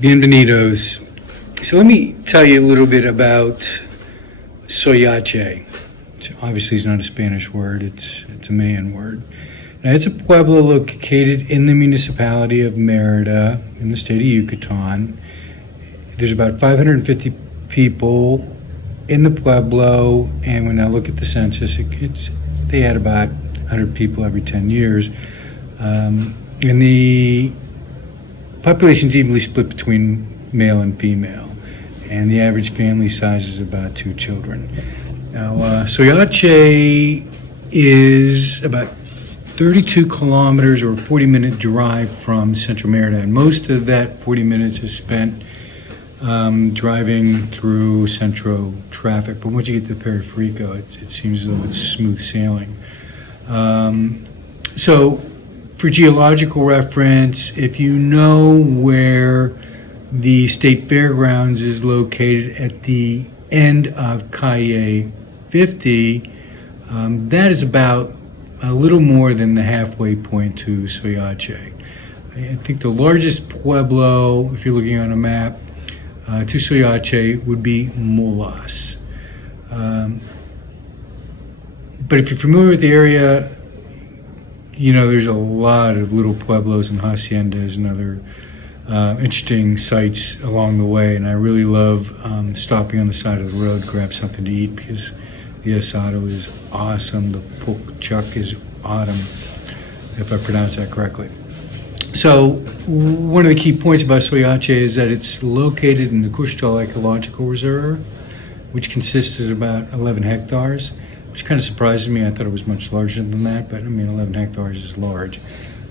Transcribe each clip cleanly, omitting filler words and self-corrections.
Bienvenidos. So let me tell you a little bit about Dzoyaxche. Obviously, it's not a Spanish word; it's a Mayan word. Now, it's a pueblo located in the municipality of Mérida in the state of Yucatan. There's about 550 people in the pueblo, and when I look at the census, they had about 100 people every 10 years. And the population's evenly split between male and female, and the average family size is about 2 children. Now, Dzoyaxche is about 32 kilometers or a 40-minute drive from Central Mérida, and most of that 40 minutes is spent driving through Centro traffic. But once you get to Periferico, it seems as though it's smooth sailing. So, for geological reference, if you know where the state fairgrounds is located at the end of Calle 50, that is about a little more than the halfway point to Dzoyaxche. I think the largest pueblo, if you're looking on a map, to Dzoyaxche would be Molas. But if you're familiar with the area, you know there's a lot of little pueblos and haciendas and other interesting sites along the way, and I really love stopping on the side of the road to grab something to eat because the asado is awesome, the pork chuck is autumn, if I pronounce that correctly. So one of the key points about Dzoyaxche is that it's located in the Custal Ecological Reserve, which consists of about 11 hectares, which kind of surprises me. I thought it was much larger than that, but I mean 11 hectares is large.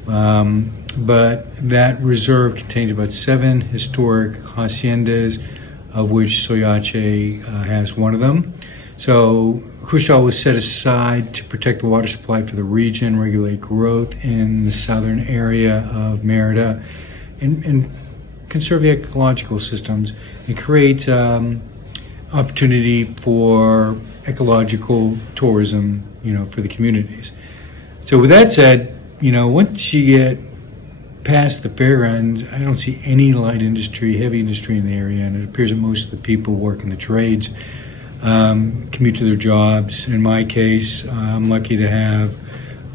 But that reserve contains about 7 historic haciendas, of which Dzoyaxche has one of them. So Custal was set aside to protect the water supply for the region, regulate growth in the southern area of Mérida, and conserve the ecological systems and create opportunity for ecological tourism, for the communities. So with that said, once you get past the fairgrounds, I don't see any light industry, heavy industry in the area, and it appears that most of the people work in the trades, commute to their jobs. In my case, I'm lucky to have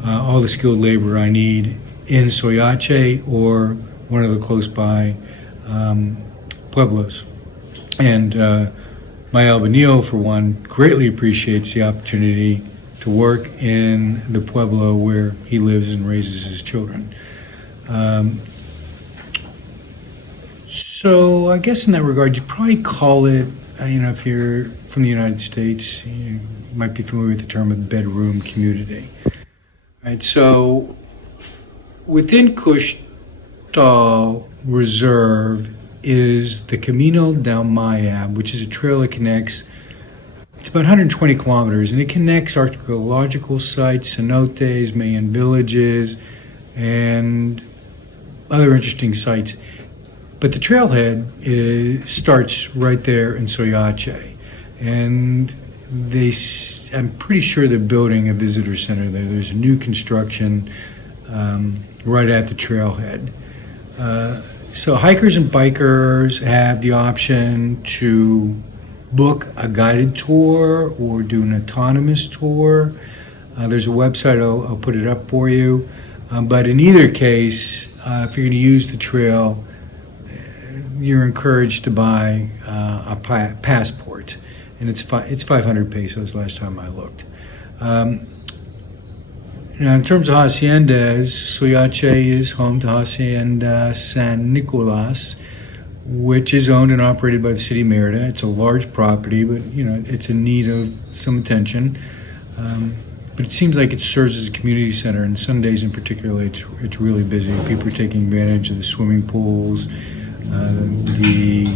all the skilled labor I need in Dzoyaxche or one of the close by pueblos. And my albanillo, for one, greatly appreciates the opportunity to work in the pueblo where he lives and raises his children. So I guess in that regard, you'd probably call it, if you're from the United States, you might be familiar with the term of bedroom community. Right, so within Custal Reserve is the Camino del Mayab, which is a trail that connects, it's about 120 kilometers, and it connects archaeological sites, cenotes, Mayan villages, and other interesting sites. But the trailhead starts right there in Dzoyaxche, and I'm pretty sure they're building a visitor center there. There's a new construction right at the trailhead. So hikers and bikers have the option to book a guided tour or do an autonomous tour. There's a website, I'll put it up for you. But in either case, if you're going to use the trail, you're encouraged to buy a passport, and it's 500 pesos last time I looked. Now, in terms of haciendas, Dzoyaxche is home to Hacienda San Nicolas, which is owned and operated by the city of Mérida. It's a large property, but it's in need of some attention. But it seems like it serves as a community center, and Sundays in particular, it's really busy. People are taking advantage of the swimming pools, the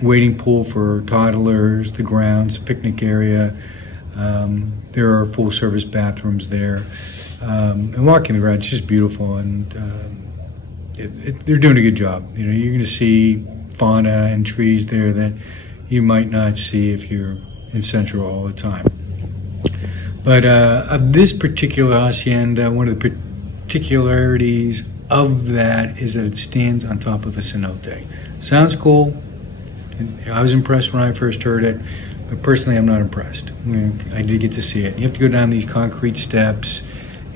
waiting pool for toddlers, the grounds, picnic area. There are full-service bathrooms there, and walking the ground, it's just beautiful, and they're doing a good job. You're going to see fauna and trees there that you might not see if you're in Central all the time. But of this particular hacienda, one of the particularities of that is that it stands on top of a cenote. Sounds cool. I was impressed when I first heard it, but personally I'm not impressed. I did get to see it. You have to go down these concrete steps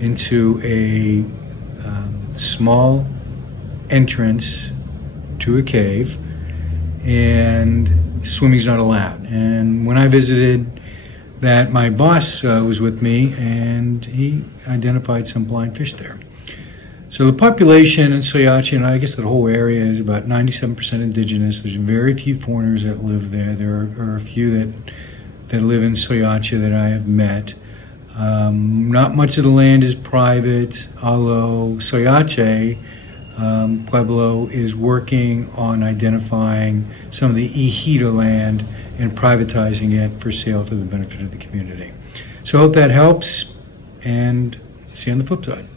into a small entrance to a cave, and swimming's not allowed. And when I visited that, my boss was with me, and he identified some blind fish there. So the population in Dzoyaxche, and I guess the whole area, is about 97% indigenous. There's very few foreigners that live there. There are a few that live in Dzoyaxche that I have met. Not much of the land is private, although Dzoyaxche, pueblo, is working on identifying some of the ejido land and privatizing it for sale to the benefit of the community. So I hope that helps, and see you on the flip side.